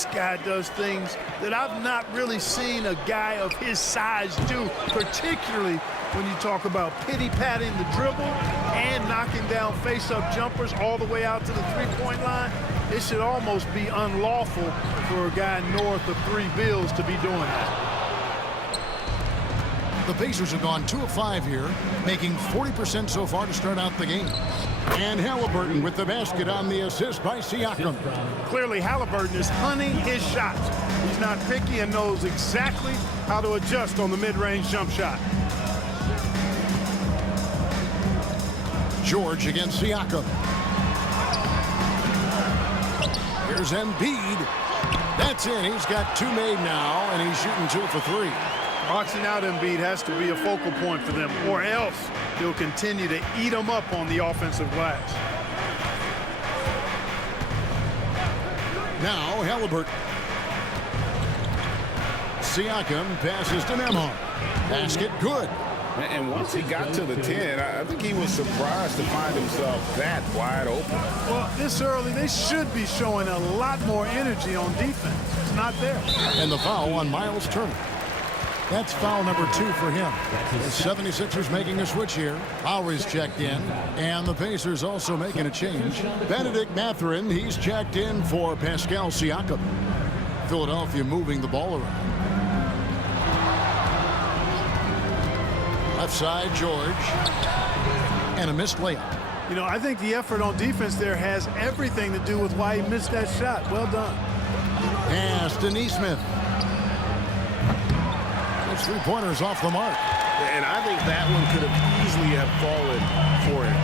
this guy does things that I've not really seen a guy of his size do, particularly when you talk about pity-patting the dribble and knocking down face-up jumpers all the way out to the three-point line. It should almost be unlawful for a guy north of 3 bills to be doing that. The Pacers have gone 2 of 5 here, making 40% so far to start out the game. And Halliburton with the basket on the assist by Siakam. Clearly, Halliburton is hunting his shots. He's not picky and knows exactly how to adjust on the mid-range jump shot. George against Siakam. Here's Embiid. That's in. He's got 2 made now, and he's shooting 2 for 3. Boxing out Embiid has to be a focal point for them, or else he'll continue to eat them up on the offensive glass. Now Halliburton. Siakam passes to Nembhard. Basket good. And once he got to the 10, I think he was surprised to find himself that wide open. Well, this early, they should be showing a lot more energy on defense. It's not there. And the foul on Miles Turner. That's foul number 2 for him. The 76ers making a switch here. Lowry's checked in. And the Pacers also making a change. Benedict Mathurin, he's checked in for Pascal Siakam. Philadelphia moving the ball around. Left side, George. And a missed layup. You know, I think the effort on defense there has everything to do with why he missed that shot. Well done. Pass to Nesmith. 3-pointers off the mark. And I think that one could have easily have fallen for him.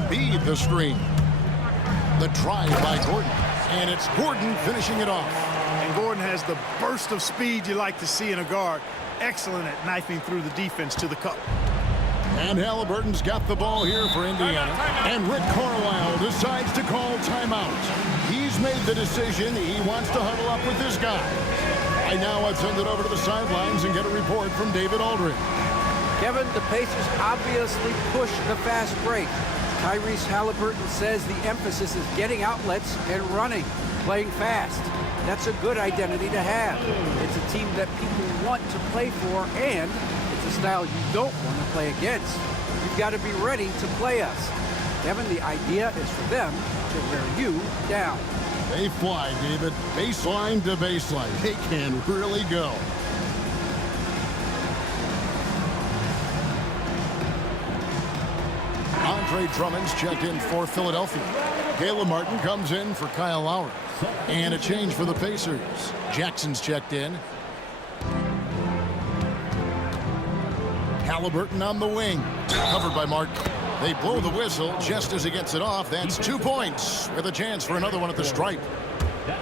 Embiid the screen. The drive by Gordon. And it's Gordon finishing it off. And Gordon has the burst of speed you like to see in a guard. Excellent at knifing through the defense to the cup. And Halliburton's got the ball here for Indiana. And Rick Carlisle decides to call timeout. He's made the decision. He wants to huddle up with this guy. Right now, let's send it over to the sidelines and get a report from David Aldridge. Kevin, the Pacers obviously push the fast break. Tyrese Halliburton says the emphasis is getting outlets and running, playing fast. That's a good identity to have. It's a team that people want to play for, and it's a style you don't want to play against. You've got to be ready to play us. Kevin, the idea is for them to wear you down. They fly, David. Baseline to baseline. They can really go. Andre Drummond's checked in for Philadelphia. Caleb Martin comes in for Kyle Lowry. And a change for the Pacers. Jackson's checked in. Halliburton on the wing. Covered by Martin. They blow the whistle just as he gets it off. That's 2 points with a chance for another one at the stripe.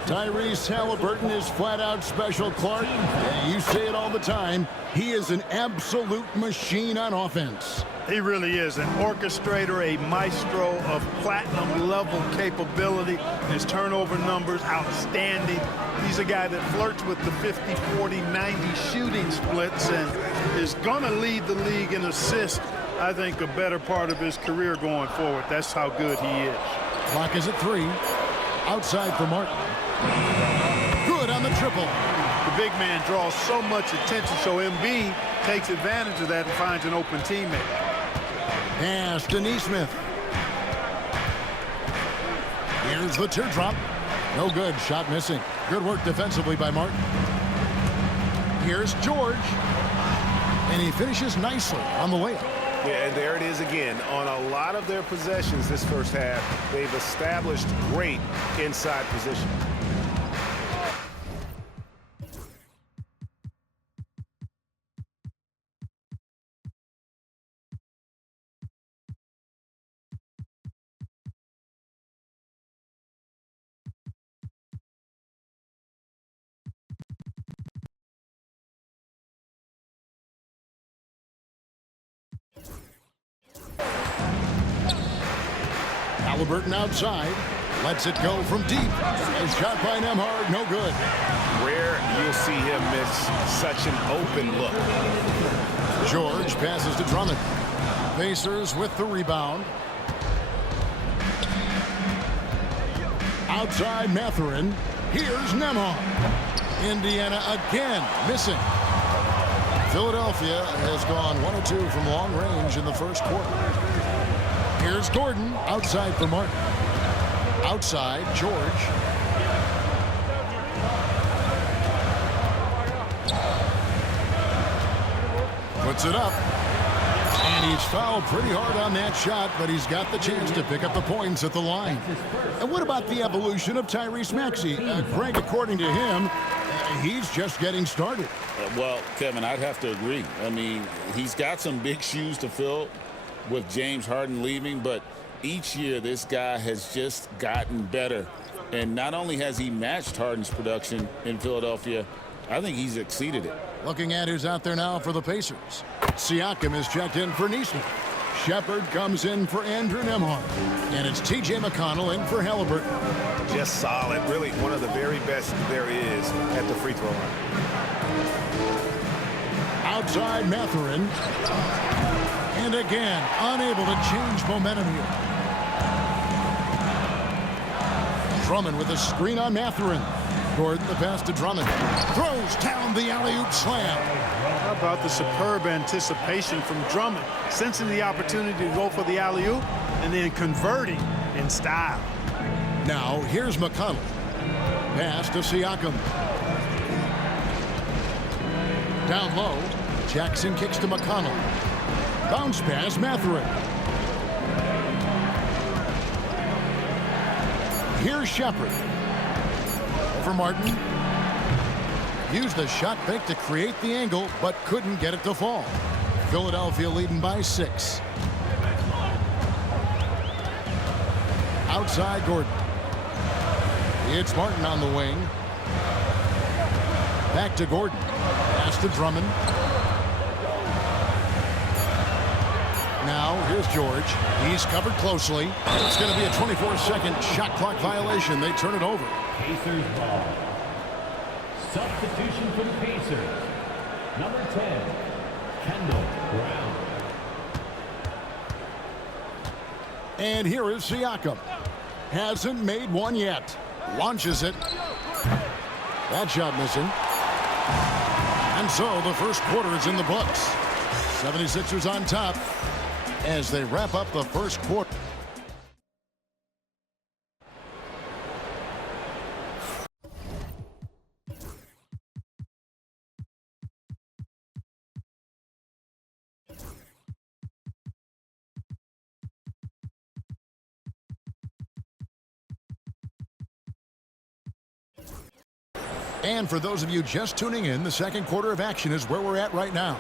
Tyrese Halliburton is flat-out special, Clark. Yeah, you say it all the time. He is an absolute machine on offense. He really is an orchestrator, a maestro of platinum-level capability. His turnover numbers outstanding. He's a guy that flirts with the 50, 40, 90 shooting splits and is going to lead the league in assists, I think, a better part of his career going forward. That's how good he is. Clock is at 3. Outside for Martin. Good on the triple. The big man draws so much attention, so Embiid takes advantage of that and finds an open teammate. Pass to Nesmith. Here's the teardrop. No good. Shot missing. Good work defensively by Martin. Here's George. And he finishes nicely on the layup. Yeah, and there it is again. On a lot of their possessions this first half, they've established great inside position. Halliburton outside. Lets it go from deep. A shot by Nembhard. No good. Rare you'll see him miss such an open look. George passes to Drummond. Pacers with the rebound. Outside Mathurin. Here's Nembhard. Indiana again missing. Philadelphia has gone 1 of 2 from long range in the first quarter. Here's Gordon outside for Martin. Outside George. Puts it up. And he's fouled pretty hard on that shot, but he's got the chance to pick up the points at the line. And what about the evolution of Tyrese Maxey? Greg, according to him, he's just getting started. Well, Kevin, I'd have to agree. I mean, he's got some big shoes to fill with James Harden leaving, but each year this guy has just gotten better. And not only has he matched Harden's production in Philadelphia, I think he's exceeded it. Looking at who's out there now for the Pacers. Siakam is checked in for Nesmith. Shepard comes in for Andrew Nembhard. And it's T.J. McConnell in for Halliburton. Just solid. Really one of the very best there is at the free throw line. Outside Mathurin. And again, unable to change momentum here. Drummond with a screen on Mathurin. Gordon the pass to Drummond. Throws down the alley-oop slam. How about the superb anticipation from Drummond, sensing the opportunity to go for the alley-oop and then converting in style. Now here's McConnell. Pass to Siakam. Down low. Jackson kicks to McConnell. Bounce pass Mathurin. Here's Shepard. Over Martin. Used the shot fake to create the angle, but couldn't get it to fall. Philadelphia leading by 6. Outside Gordon. It's Martin on the wing. Back to Gordon. Pass to Drummond. Now here's George. He's covered closely. It's going to be a 24-second shot clock violation. They turn it over. Pacers ball. Substitution for the Pacers. Number 10, Kendall Brown. And here is Siakam. Hasn't made one yet. Launches it. That shot missing. And so the first quarter is in the books. 76ers on top as they wrap up the first quarter. And for those of you just tuning in, the second quarter of action is where we're at right now.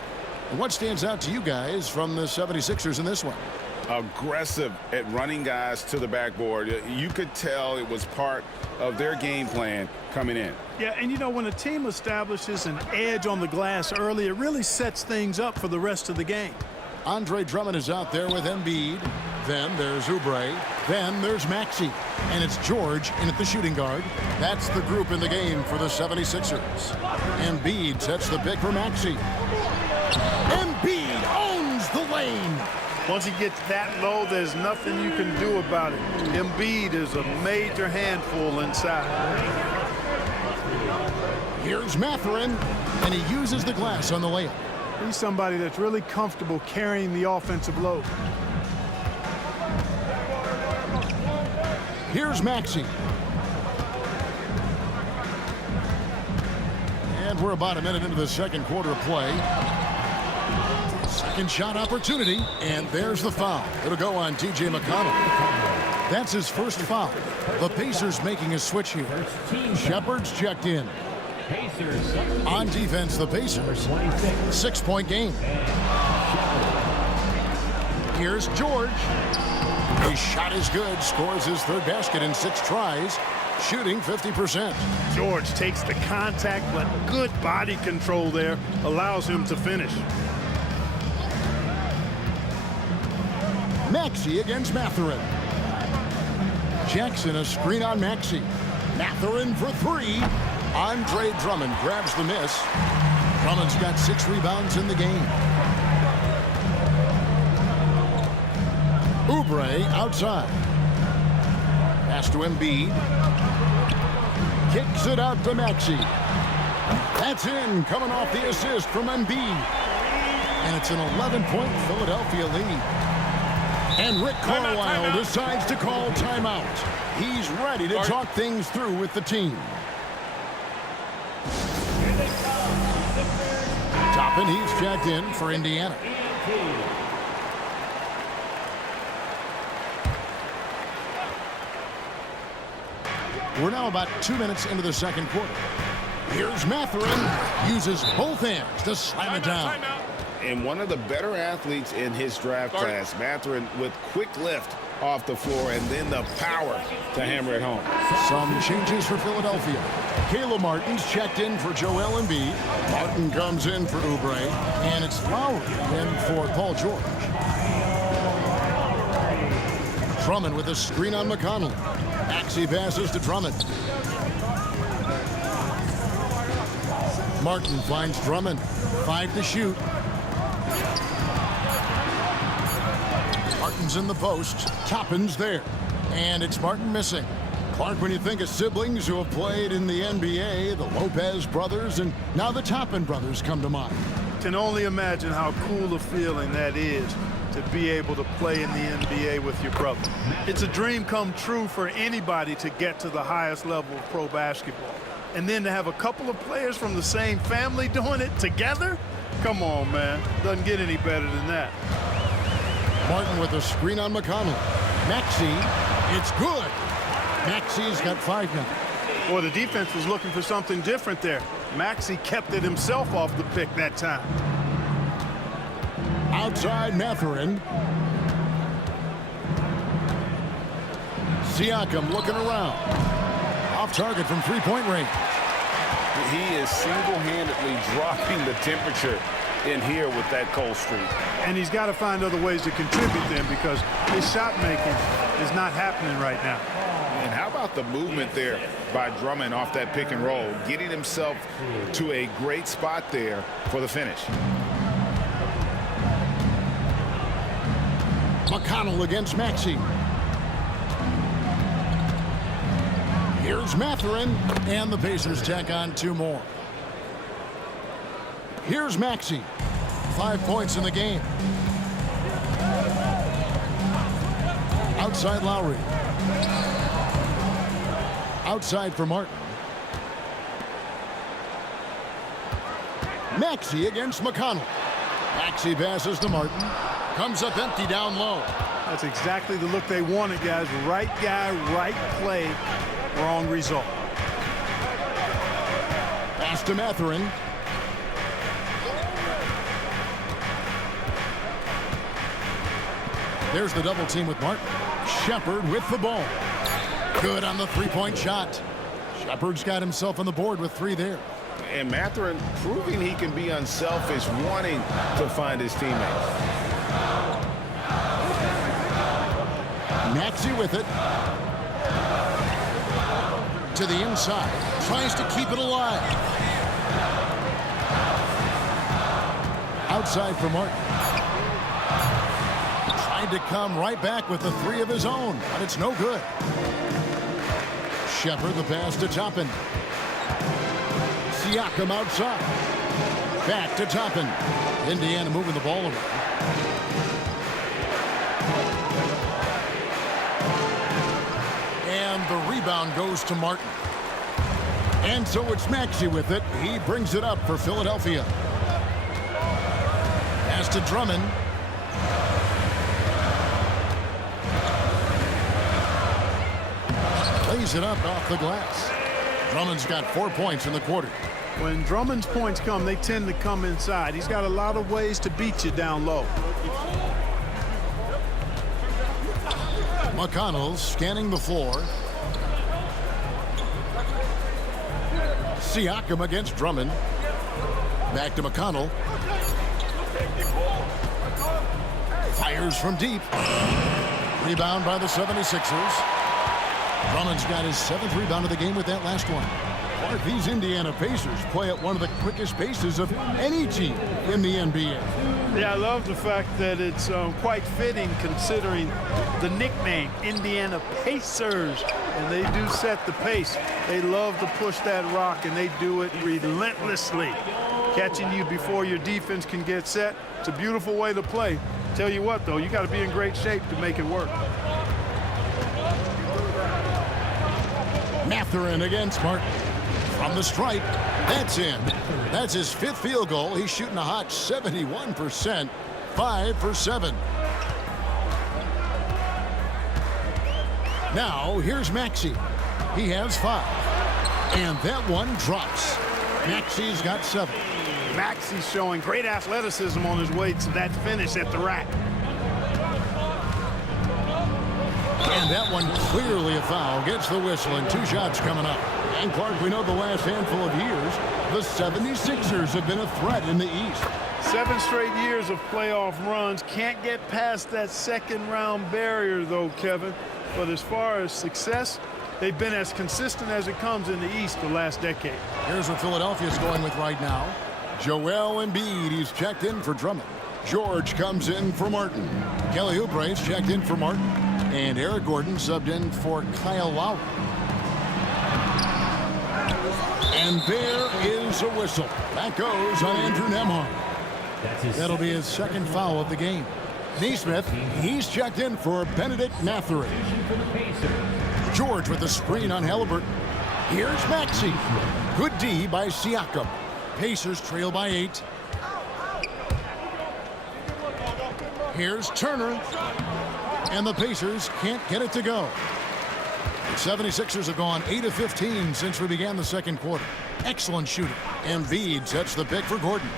And what stands out to you guys from the 76ers in this one? Aggressive at running guys to the backboard. You could tell it was part of their game plan coming in. Yeah, and you know, when a team establishes an edge on the glass early, it really sets things up for the rest of the game. Andre Drummond is out there with Embiid. Then there's Oubre. Then there's Maxey. And it's George in at the shooting guard. That's the group in the game for the 76ers. Embiid sets the pick for Maxey. Embiid owns the lane. Once he gets that low, there's nothing you can do about it. Embiid is a major handful inside. Here's Mathurin, and he uses the glass on the layup. He's somebody that's really comfortable carrying the offensive load. Here's Maxey. And we're about a minute into the second quarter of play. Second shot opportunity, and there's the foul. It'll go on T.J. McConnell. That's his first foul. The Pacers making a switch here. Shepard's checked in. On defense, the Pacers. 6-point game. Here's George. His shot is good. Scores his third basket in 6 tries. Shooting 50%. George takes the contact, but good body control there allows him to finish. Maxey against Mathurin. Jackson a screen on Maxey. Mathurin for 3. Andre Drummond grabs the miss. Drummond's got 6 rebounds in the game. Oubre outside. Pass to Embiid. Kicks it out to Maxey. That's in, coming off the assist from Embiid. And it's an 11-point Philadelphia lead. And Rick Carlisle decides to call timeout. He's ready to talk things through with the team. Toppin, he's checked in for Indiana. We're now about 2 minutes into the second quarter. Here's Mathurin. Uses both hands to slam it down. And one of the better athletes in his draft class, Mathurin, with quick lift off the floor and then the power to hammer it home. Some changes for Philadelphia. Caleb Martin's checked in for Joel Embiid. Martin comes in for Oubre. And it's Lowry in for Paul George. Drummond with a screen on McConnell. Maxey passes to Drummond. Martin finds Drummond. 5 to shoot. Martin's in the post. Toppin's there. And it's Martin missing. Clark, when you think of siblings who have played in the NBA, the Lopez brothers and now the Toppin brothers come to mind. Can only imagine how cool a feeling that is to be able to play in the NBA with your brother. It's a dream come true for anybody to get to the highest level of pro basketball. And then to have a couple of players from the same family doing it together? Come on, man. Doesn't get any better than that. Martin with a screen on McConnell. Maxey, it's good. Maxey's got 5 now. Boy, the defense was looking for something different there. Maxey kept it himself off the pick that time. Outside Mathurin. Siakam looking around. Off target from three-point range. He is single-handedly dropping the temperature in here with that cold streak. And he's got to find other ways to contribute then because his shot making is not happening right now. And how about the movement there by Drummond off that pick and roll, getting himself to a great spot there for the finish. McConnell against Maxey. Here's Mathurin, and the Pacers tack on 2 more. Here's Maxey. 5 points in the game. Outside Lowry. Outside for Martin. Maxey against McConnell. Maxey passes to Martin. Comes up empty down low. That's exactly the look they wanted, guys. Right guy, right play, wrong result. Pass to Mathurin. There's the double team with Martin. Shepard with the ball. Good on the three-point shot. Shepard's got himself on the board with 3 there. And Mathurin proving he can be unselfish, wanting to find his teammates. Maxey with it. To the inside. Tries to keep it alive. Outside for Martin. Tried to come right back with the 3 of his own, but it's no good. Shepard the pass to Toppin. Siakam outside. Back to Toppin. Indiana moving the ball around. And the rebound goes to Martin. And so it's Maxey with it. He brings it up for Philadelphia. Pass to Drummond. Lays it up off the glass. Drummond's got 4 points in the quarter. When Drummond's points come, they tend to come inside. He's got a lot of ways to beat you down low. McConnell scanning the floor. Siakam against Drummond. Back to McConnell. Fires from deep. Rebound by the 76ers. Drummond's got his 7th rebound of the game with that last one. Clark, these Indiana Pacers play at one of the quickest paces of any team in the NBA. Yeah, I love the fact that it's quite fitting considering the nickname, Indiana Pacers. And they do set the pace. They love to push that rock, and they do it relentlessly. Catching you before your defense can get set. It's a beautiful way to play. Tell you what, though, you got to be in great shape to make it work. Mathurin against Martin. From the stripe, that's in. That's his 5th field goal. He's shooting a hot 71%, 5 for 7. Now, here's Maxey. He has 5. And that one drops. Maxey's got 7. Maxey's showing great athleticism on his way to that finish at the rack. And that one clearly a foul. Gets the whistle, and 2 shots coming up. And Clark, we know the last handful of years, the 76ers have been a threat in the East. 7 straight years of playoff runs. Can't get past that second-round barrier, though, Kevin. But as far as success, they've been as consistent as it comes in the East the last decade. Here's what Philadelphia's going with right now. Joel Embiid, he's checked in for Drummond. George comes in for Martin. Kelly Oubre's checked in for Martin. And Eric Gordon subbed in for Kyle Lowry. And there is a whistle. That goes on Andrew Nembhard. That'll be his 2nd foul of the game. Nesmith, he's checked in for Benedict Mathurin. George with the screen on Halliburton. Here's Maxey. Good D by Siakam. Pacers trail by 8. Here's Turner. And the Pacers can't get it to go. The 76ers have gone 8 of 15 since we began the 2nd quarter. Excellent shooting. Embiid sets the pick for Gordon.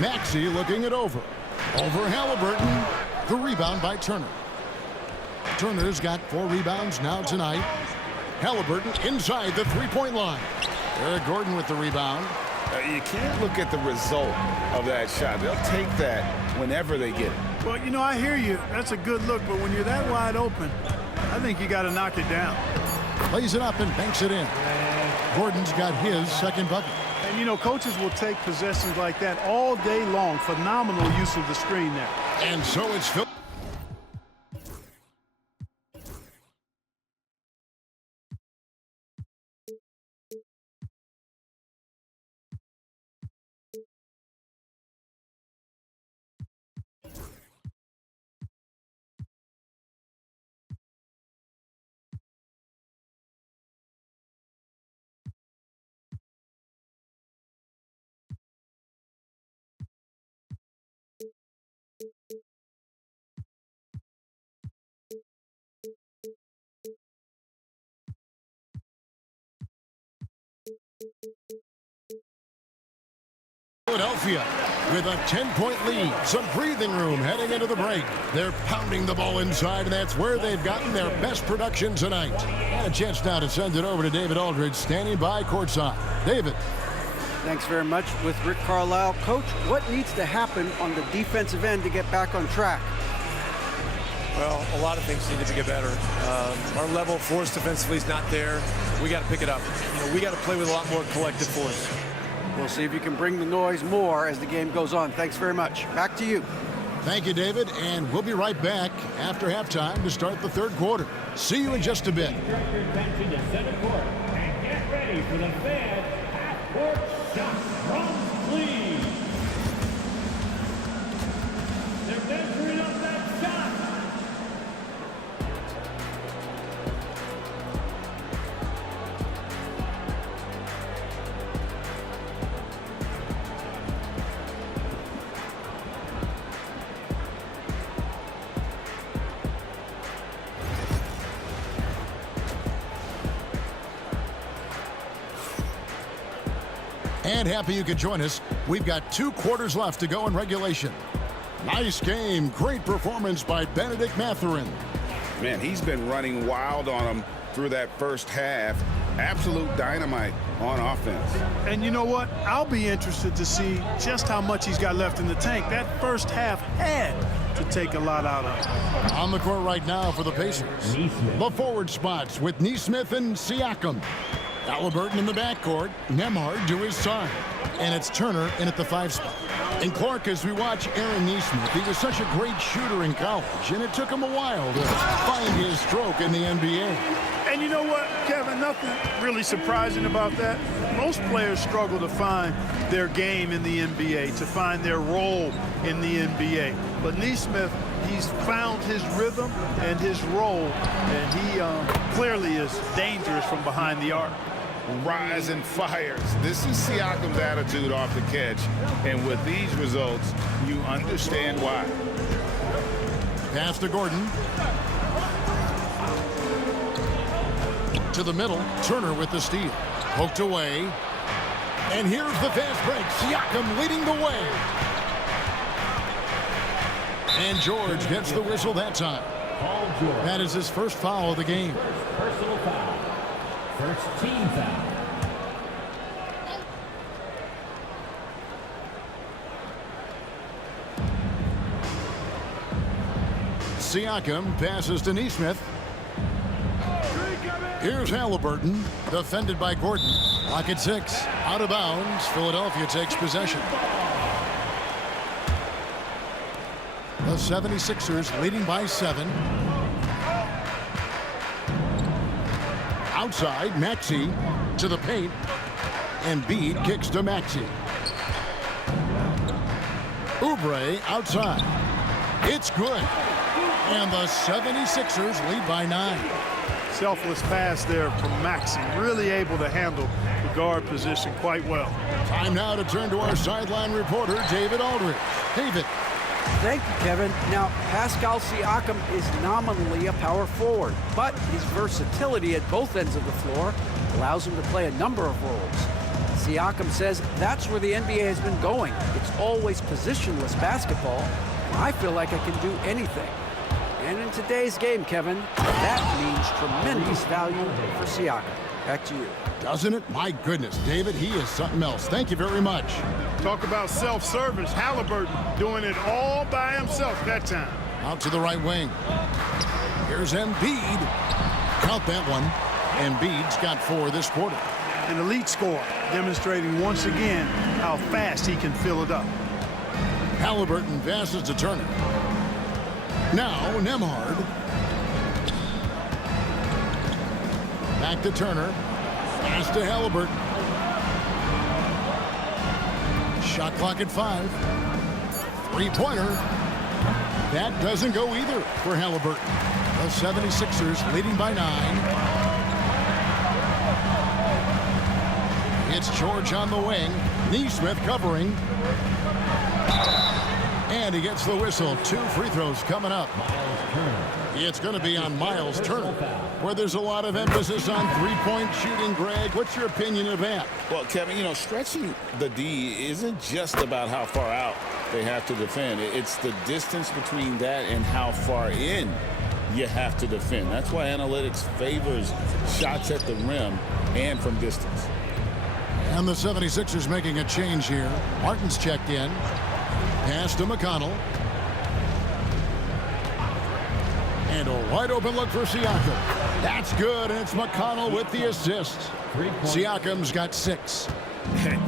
Maxey looking it over. Over Halliburton. The rebound by Turner. Turner's got 4 rebounds now tonight. Halliburton inside the 3-point line. Eric Gordon with the rebound. You can't look at the result of that shot. They'll take that whenever they get it. Well, you know, I hear you. That's a good look, but when you're that wide open, I think you got to knock it down. Plays it up and banks it in. Gordon's got his 2nd bucket. And, you know, coaches will take possessions like that all day long. Phenomenal use of the screen there. And so it's Phil. Philadelphia with a 10-point lead. Some breathing room heading into the break. They're pounding the ball inside, and that's where they've gotten their best production tonight. And a chance now to send it over to David Aldridge, standing by courtside. David. Thanks very much. With Rick Carlisle. Coach, what needs to happen on the defensive end to get back on track? Well, a lot of things need to get better. Our level of force defensively is not there. We got to pick it up. You know, we got to play with a lot more collective force. We'll see if you can bring the noise more as the game goes on. Thanks very much. Back to you. Thank you, David, and we'll be right back after halftime to start the 3rd quarter. See you in just a bit. Direct your attention to center court and get ready for the Fed half-court shot from Cleveland. They're measuring up that shot. And happy you could join us. We've got 2 quarters left to go in regulation. Nice game. Great performance by Benedict Mathurin. Man, he's been running wild on them through that first half. Absolute dynamite on offense. And you know what? I'll be interested to see just how much he's got left in the tank. That first half had to take a lot out of him. On the court right now for the Pacers. The forward spots with Nesmith and Siakam. Halliburton in the backcourt. Nembhard to his side. And it's Turner in at the 5 spot. And Clark, as we watch Aaron Nesmith, he was such a great shooter in college, and it took him a while to find his stroke in the NBA. And you know what, Kevin, nothing really surprising about that. Most players struggle to find their game in the NBA, to find their role in the NBA. But Nesmith, he's found his rhythm and his role, and he clearly is dangerous from behind the arc. Rising fires. This is Siakam's attitude off the catch. And with these results, you understand why. Pass to Gordon. To the middle. Turner with the steal. Poked away. And here's the fast break. Siakam leading the way. And George gets the whistle that time. That is his first foul of the game. Personal foul. First team foul. Siakam passes to Nesmith. Here's Halliburton, defended by Gordon. Clock at 6. Out of bounds. Philadelphia takes possession. The 76ers leading by 7. Outside, Maxey to the paint. And Embiid kicks to Maxey. Oubre outside. It's good. And the 76ers lead by 9. Selfless pass there from Maxey, really able to handle the guard position quite well. Time now to turn to our sideline reporter, David Aldridge. David. Thank you, Kevin. Now, Pascal Siakam is nominally a power forward, but his versatility at both ends of the floor allows him to play a number of roles. Siakam says that's where the NBA has been going. It's always positionless basketball, and I feel like I can do anything. And in today's game, Kevin, that means tremendous value for Siakam. Back to you. Doesn't it? My goodness, David, he is something else. Thank you very much. Talk about self-service. Halliburton doing it all by himself that time. Out to the right wing. Here's Embiid. Count that one. Embiid's got 4 this quarter. An elite scorer, demonstrating once again how fast he can fill it up. Halliburton passes to Turner. Now Nembhard. Back to Turner. Pass to Halliburton. Shot clock at 5. 3-pointer. That doesn't go either for Halliburton. The 76ers leading by 9. It's George on the wing. Nesmith covering. And he gets the whistle. 2 free throws coming up. It's going to be on Miles Turner, where there's a lot of emphasis on three-point shooting. Greg, what's your opinion of that? Well, Kevin, you know, stretching the D isn't just about how far out they have to defend. It's the distance between that and how far in you have to defend. That's why analytics favors shots at the rim and from distance. And the 76ers making a change here. Martin's checked in. Pass to McConnell. And a wide open look for Siakam. That's good, and it's McConnell with the assist. Siakam's got 6.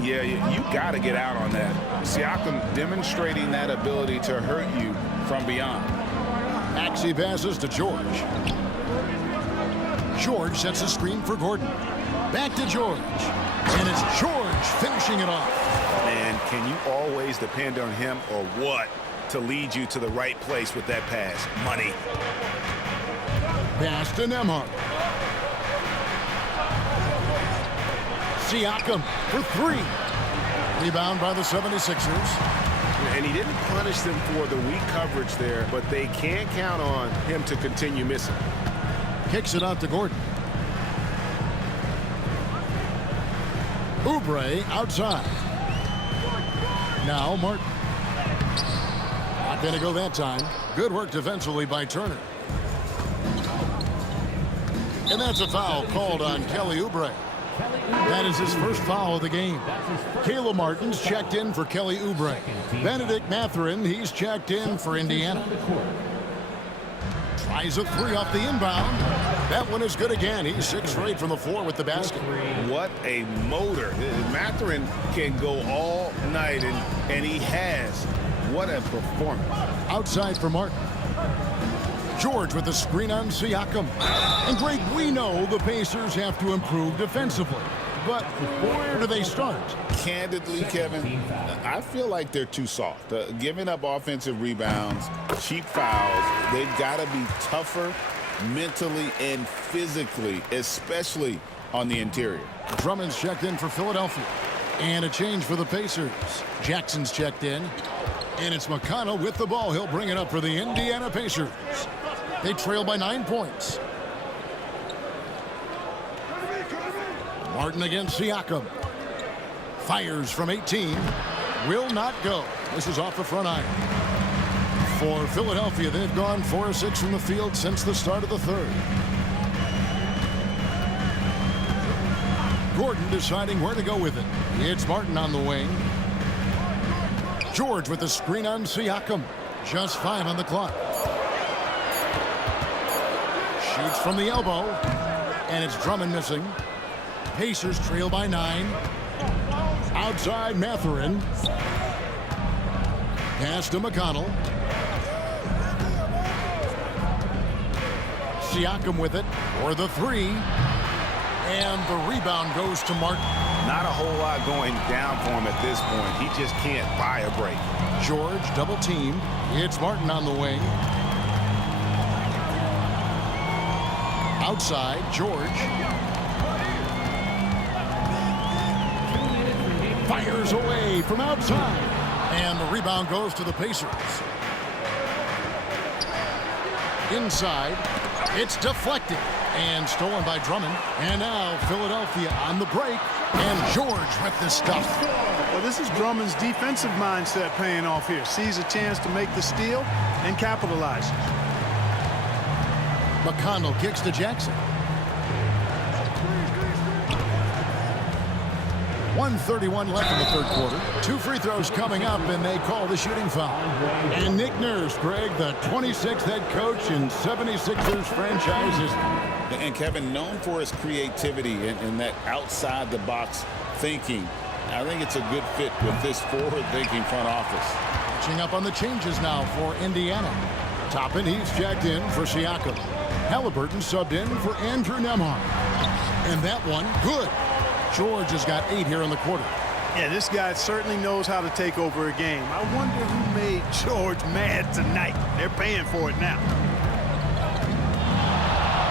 Yeah, you got to get out on that. Siakam demonstrating that ability to hurt you from beyond. Maxey passes to George. George sets a screen for Gordon. Back to George. And it's George finishing it off. Man, can you always depend on him or what to lead you to the right place with that pass? Money. Pass to Nembhard. Siakam for 3. Rebound by the 76ers. And he didn't punish them for the weak coverage there, but they can't count on him to continue missing. Kicks it out to Gordon. Oubre outside. Now Martin. Not going to go that time. Good work defensively by Turner. And that's a foul called on Kelly Oubre. That is his first foul of the game. Caleb Martin's checked in for Kelly Oubre. Benedict Mathurin, he's checked in for Indiana. Tries a three off the inbound. That one is good again. He's 6 for 8 from the floor with the basket. What a motor. Mathurin can go all night, and he has. What a performance. Outside for Martin. George with the screen on Siakam. And Greg, we know the Pacers have to improve defensively. But where do they start? Candidly, Kevin, I feel like they're too soft. Giving up offensive rebounds, cheap fouls, they've got to be tougher mentally and physically, especially on the interior. Drummond's checked in for Philadelphia. And a change for the Pacers. Jackson's checked in. And it's McConnell with the ball. He'll bring it up for the Indiana Pacers. They trail by 9 points. Martin against Siakam. Fires from 18. Will not go. This is off the front iron. For Philadelphia, they've gone 4 of 6 from the field since the start of the third. Gordon deciding where to go with it. It's Martin on the wing. George with the screen on Siakam. Just 5 on the clock. Shoots from the elbow. And it's Drummond missing. Pacers trail by 9. Outside Mathurin. Pass to McConnell. Siakam with it for the 3. And the rebound goes to Martin. Not a whole lot going down for him at this point. He just can't buy a break. George double teamed. It's Martin on the wing. Outside, George. Fires away from outside. And the rebound goes to the Pacers. Inside, it's deflected and stolen by Drummond. And now Philadelphia on the break. And George with the stuff. Well, this is Drummond's defensive mindset paying off here. Sees a chance to make the steal and capitalize. McConnell kicks to Jackson. 1:31 left in the third quarter. 2 free throws coming up, and they call the shooting foul. And Nick Nurse, Greg, the 26th head coach in 76ers franchise history. And Kevin, known for his creativity and that outside-the-box thinking, I think it's a good fit with this forward-thinking front office. Catching up on the changes now for Indiana. Toppin, he's checked in for Siakam. Halliburton subbed in for Andrew Nembhard. And that one, good. George has got 8 here in the quarter. Yeah, this guy certainly knows how to take over a game. I wonder who made George mad tonight. They're paying for it now.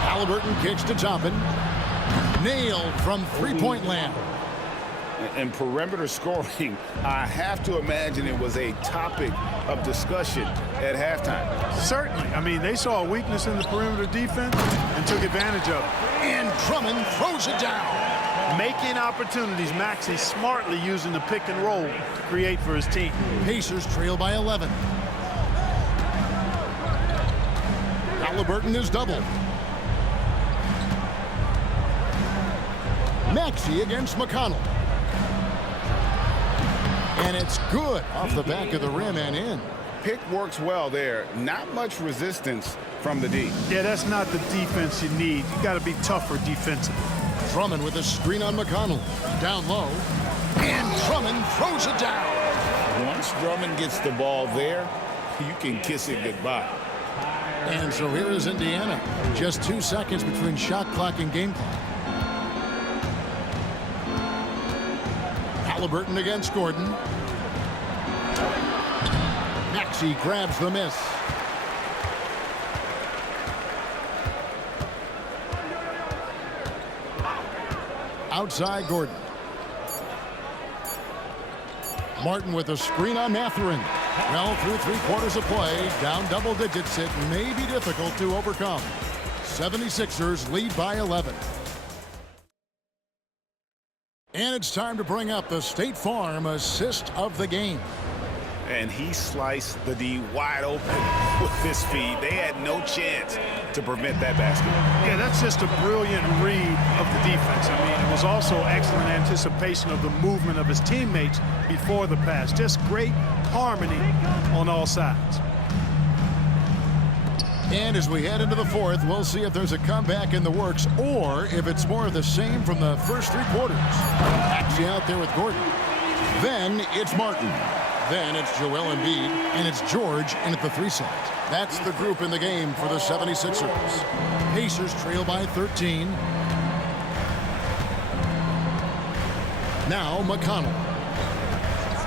Halliburton kicks to Toppin. Nailed from three-point land. And perimeter scoring, I have to imagine it was a topic of discussion at halftime. Certainly. I mean, they saw a weakness in the perimeter defense and took advantage of it. And Drummond throws it down. Making opportunities. Maxey smartly using the pick and roll to create for his team. Pacers trail by 11. Halliburton is doubled. Maxey against McConnell. And it's good off the back of the rim and in. Pick works well there. Not much resistance from the D. Yeah, that's not the defense you need. You got to be tougher defensively. Drummond with a screen on McConnell. Down low. And Drummond throws it down. Once Drummond gets the ball there, you can kiss it goodbye. And so here is Indiana. Just 2 seconds between shot clock and game clock. Halliburton against Gordon. Maxey grabs the miss. Outside Gordon. Martin with a screen on Mathurin. Well, through 3/4 of play, down double digits, it may be difficult to overcome. 76ers lead by 11. And it's time to bring up the State Farm assist of the game. And he sliced the D wide open with his feed. They had no chance to prevent that basket. Yeah, that's just a brilliant read of the defense. I mean, it was also excellent anticipation of the movement of his teammates before the pass. Just great harmony on all sides. And as we head into the fourth, we'll see if there's a comeback in the works or if it's more of the same from the first three quarters. Maxey out there with Gordon. Then it's Martin. Then it's Joel Embiid. And it's George in at the 3 side. That's the group in the game for the 76ers. Pacers trail by 13. Now McConnell.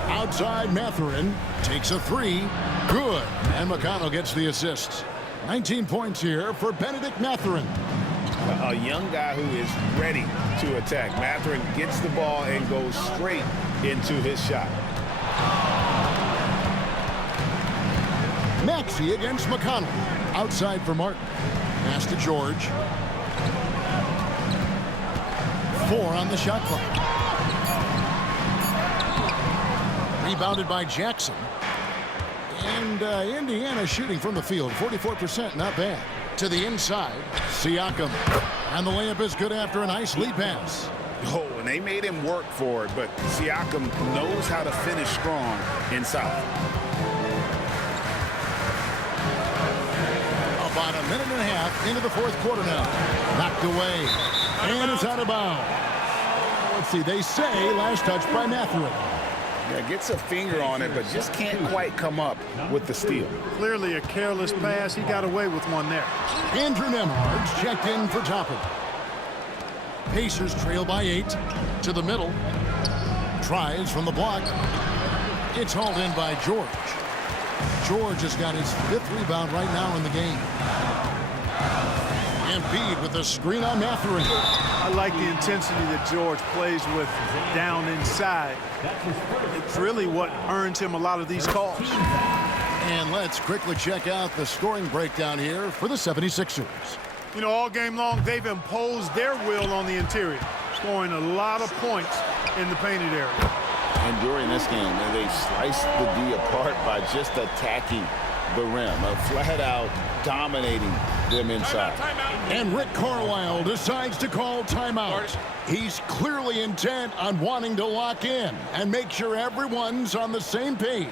Outside Mathurin takes a 3. Good. And McConnell gets the assist. 19 points here for Benedict Mathurin. A young guy who is ready to attack. Mathurin gets the ball and goes straight into his shot. Maxey against McConnell. Outside for Martin. Pass to George. 4 on the shot clock. Rebounded by Jackson. And Indiana shooting from the field. 44%, not bad. To the inside, Siakam. And the layup is good after a nice lead pass. Oh, and they made him work for it, but Siakam knows how to finish strong inside. About a minute and a half into the fourth quarter now. Knocked away. And it's out of bounds. Let's see, they say last touch by Mathurin. Yeah, gets a finger on it, but just can't quite come up with the steal. Clearly a careless pass. He got away with one there. Andrew Nembhard's checked in for Toppin. Pacers trail by 8. To the middle. Tries from the block. It's hauled in by George. George has got his 5th rebound right now in the game. Embiid with the screen on Mathurin. I like the intensity that George plays with down inside. It's really what earns him a lot of these calls. And let's quickly check out the scoring breakdown here for the 76ers. You know, all game long, they've imposed their will on the interior, scoring a lot of points in the painted area. And during this game, they sliced the D apart by just attacking the rim, flat out dominating them inside. And Rick Carlisle decides to call timeout. He's clearly intent on wanting to lock in and make sure everyone's on the same page.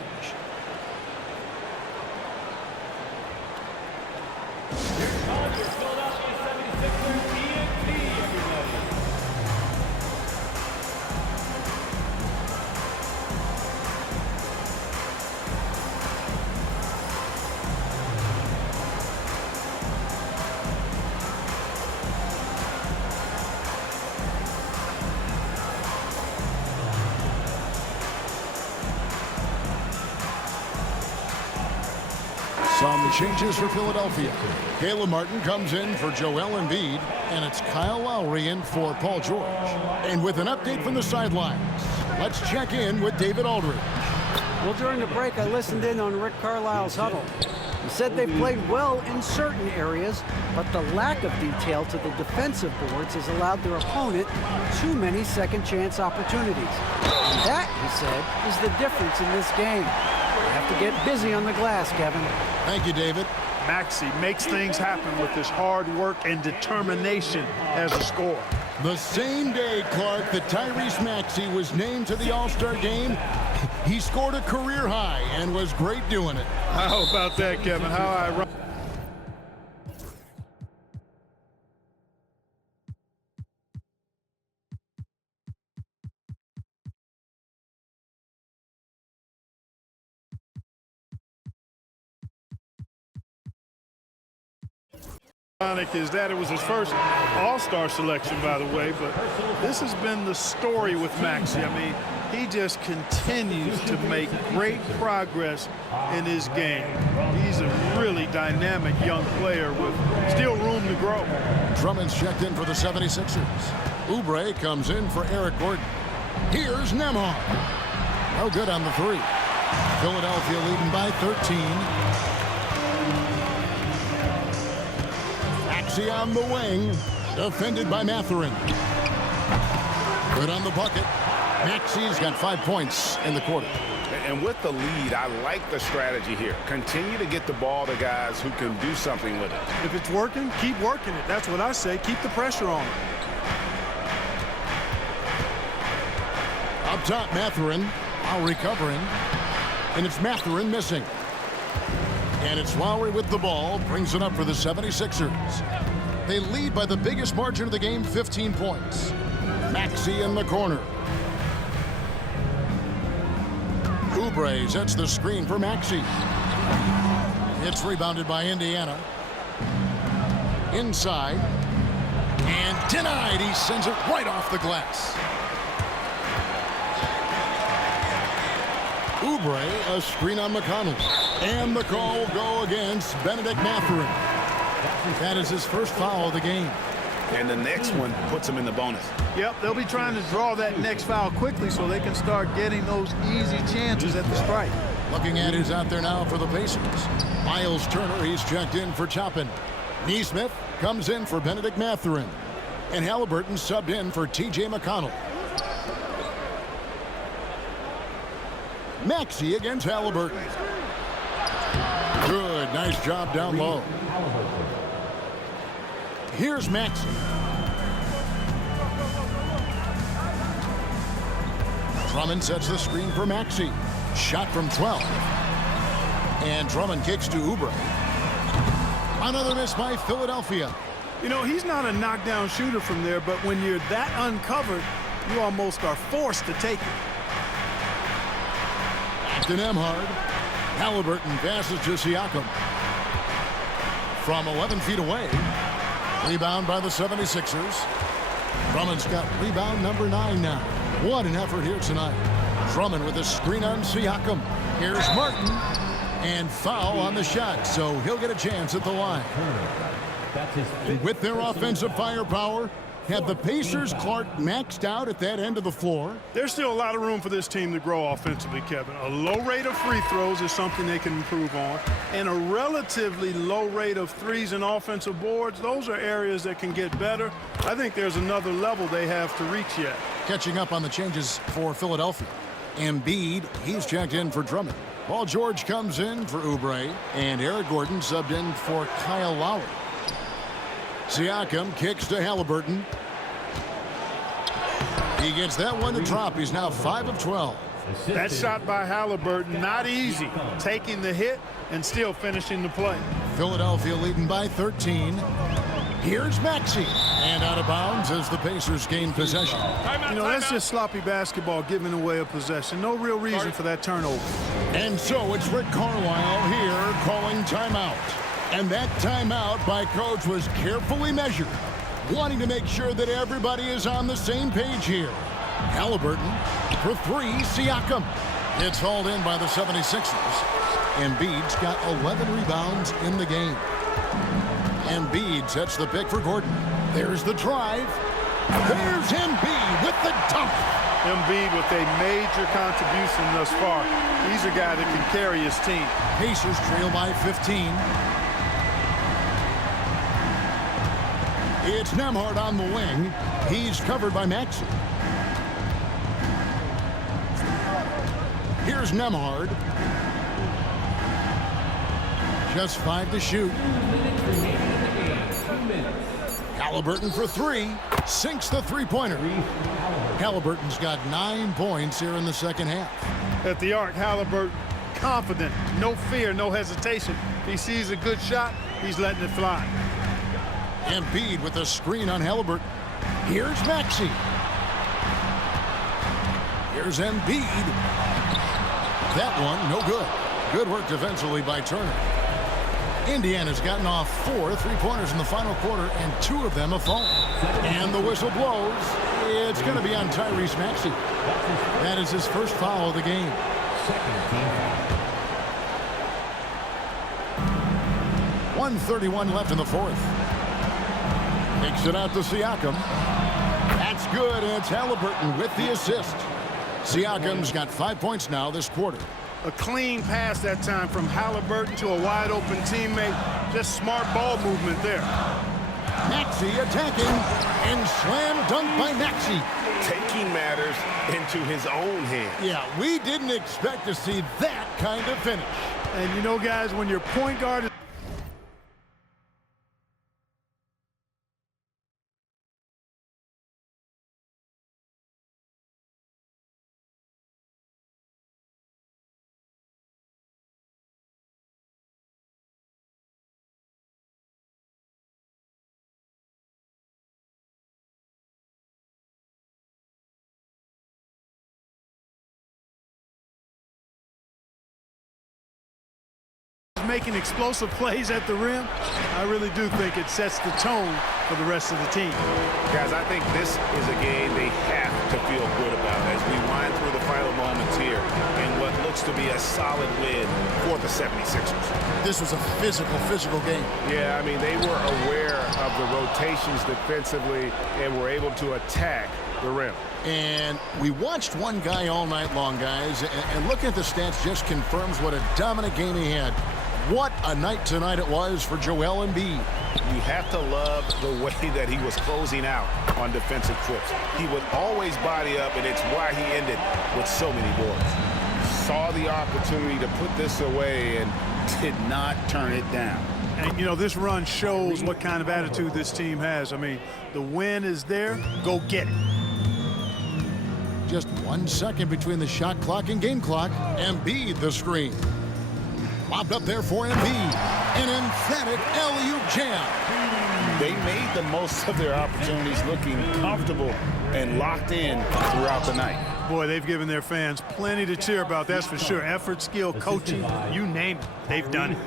Some changes for Philadelphia. Caleb Martin comes in for Joel Embiid, and it's Kyle Lowry in for Paul George. And with an update from the sidelines, let's check in with David Aldridge. Well, during the break, I listened in on Rick Carlisle's huddle. He said they played well in certain areas, but the lack of detail to the defensive boards has allowed their opponent too many second-chance opportunities. And that, he said, is the difference in this game. You have to get busy on the glass, Kevin. Thank you, David. Maxey makes things happen with his hard work and determination as a scorer. The same day, Clark, that Tyrese Maxey was named to the All-Star game, he scored a career high and was great doing it. How about that, Kevin? How ironic. Is that it was his first All-Star selection, by the way, but this has been the story with Maxey. I mean, he just continues to make great progress in his game. He's a really dynamic young player with still room to grow. Drummond's checked in for the 76ers. Oubre comes in for Eric Gordon. Here's Nembhard. No good on the 3. Philadelphia leading by 13. Maxey on the wing, defended by Mathurin. Good on the bucket. Maxey's got 5 points in the quarter. And with the lead, I like the strategy here. Continue to get the ball to guys who can do something with it. If it's working, keep working it. That's what I say. Keep the pressure on it. Up top, Mathurin, now recovering. And it's Mathurin missing. And it's Lowry with the ball, brings it up for the 76ers. They lead by the biggest margin of the game, 15 points. Maxey in the corner. Oubre sets the screen for Maxey. It's rebounded by Indiana. Inside. And denied. He sends it right off the glass. Oubre, a screen on McConnell. And the call will go against Benedict Mathurin. That is his first foul of the game. And the next one puts him in the bonus. Yep, they'll be trying to draw that next foul quickly so they can start getting those easy chances at the strike. Looking at who's out there now for the Pacers. Miles Turner, he's checked in for Toppin. Neesmith comes in for Benedict Mathurin. And Halliburton subbed in for T.J. McConnell. Maxey against Halliburton. Good, nice job down low. Here's Maxey. Drummond sets the screen for Maxey. Shot from 12. And Drummond kicks to Oubre. Another miss by Philadelphia. You know, he's not a knockdown shooter from there, but when you're that uncovered, you almost are forced to take it. Back to Nembhard. Halliburton passes to Siakam. From 11 feet away. Rebound by the 76ers. Drummond's got rebound number 9 now. What an effort here tonight. Drummond with a screen on Siakam. Here's Martin. And foul on the shot, so he'll get a chance at the line. With their offensive firepower, have the Pacers Clark maxed out at that end of the floor? There's still a lot of room for this team to grow offensively, Kevin. A low rate of free throws is something they can improve on, and a relatively low rate of threes and offensive boards. Those are areas that can get better. I think there's another level they have to reach yet. Catching up on the changes for Philadelphia. Embiid, he's checked in for Drummond. Paul George comes in for Oubre, and Eric Gordon subbed in for Kyle Lowry. Siakam kicks to Halliburton. He gets that one to drop. He's now 5 of 12. That shot by Halliburton, not easy. Taking the hit and still finishing the play. Philadelphia leading by 13. Here's Maxey. And out of bounds as the Pacers gain possession. You know, that's just sloppy basketball, giving away a possession. No real reason for that turnover. And so it's Rick Carlisle here calling timeout. And that timeout by coach was carefully measured, wanting to make sure that everybody is on the same page here. Halliburton for 3, Siakam. It's hauled in by the 76ers. Embiid's got 11 rebounds in the game. Embiid sets the pick for Gordon. There's the drive. There's Embiid with the dunk. Embiid with a major contribution thus far. He's a guy that can carry his team. Pacers trail by 15. It's Nembhard on the wing. He's covered by Maxey. Here's Nembhard. Just 5 to shoot. Halliburton for 3. Sinks the three-pointer. Halliburton's got 9 points here in the second half. At the arc, Halliburton confident, no fear, no hesitation. He sees a good shot, he's letting it fly. Embiid with a screen on Halliburton. Here's Maxey. Here's Embiid. That one, no good. Good work defensively by Turner. Indiana's gotten off 4 three-pointers in the final quarter, and 2 of them have fallen. And the whistle blows. It's going to be on Tyrese Maxey. That is his first foul of the game. 1:31 left in the fourth. Kicks it out to Siakam. That's good, and it's Halliburton with the assist. Siakam's got 5 points now this quarter. A clean pass that time from Halliburton to a wide-open teammate. Just smart ball movement there. Maxey attacking, and slam dunk by Maxey. Taking matters into his own hands. Yeah, we didn't expect to see that kind of finish. And you know, guys, when your point guard is making explosive plays at the rim, I really do think it sets the tone for the rest of the team. Guys, I think this is a game they have to feel good about as we wind through the final moments here in what looks to be a solid win for the 76ers. This was a physical game. Yeah, I mean, they were aware of the rotations defensively and were able to attack the rim. And we watched one guy all night long, guys, and looking at the stats just confirms what a dominant game he had. What a night tonight it was for Joel Embiid. You have to love the way that he was closing out on defensive trips. He would always body up, and it's why he ended with so many boards. Saw the opportunity to put this away and did not turn it down. And, you know, this run shows what kind of attitude this team has. I mean, the win is there. Go get it. Just 1 second between the shot clock and game clock. Embiid the screen. Lobbed up there for Embiid. An emphatic alley-oop jam. They made the most of their opportunities, looking comfortable and locked in throughout the night. Boy, they've given their fans plenty to cheer about, that's for sure. Effort, skill, coaching, you name it, they've done it.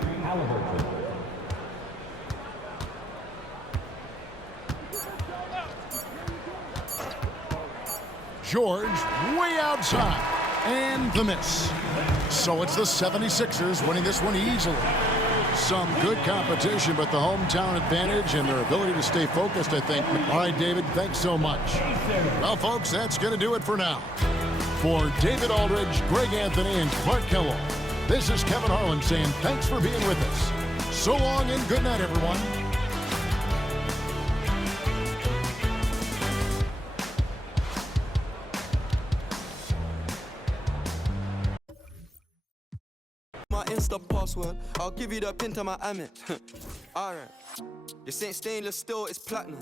George way outside. And the miss. So it's the 76ers winning this one easily. Some good competition, but the hometown advantage and their ability to stay focused, I think. All right, David, thanks so much. Well, folks, that's going to do it for now. For David Aldridge, Greg Anthony, and Clark Kellogg, this is Kevin Harlan saying thanks for being with us. So long and good night, everyone. My Insta password, I'll give you the pin to my Amex. Alright. This ain't stainless steel, it's platinum.